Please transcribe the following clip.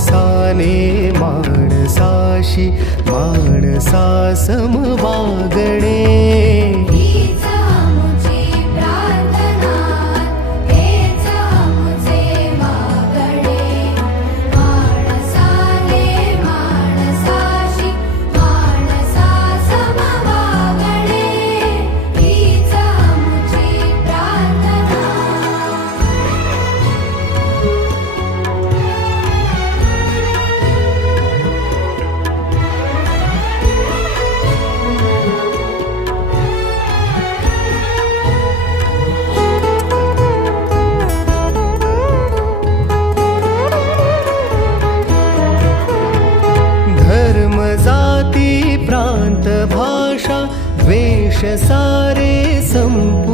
माणसाने माणसाशी माणसा समवागणे सारे संपूर्ण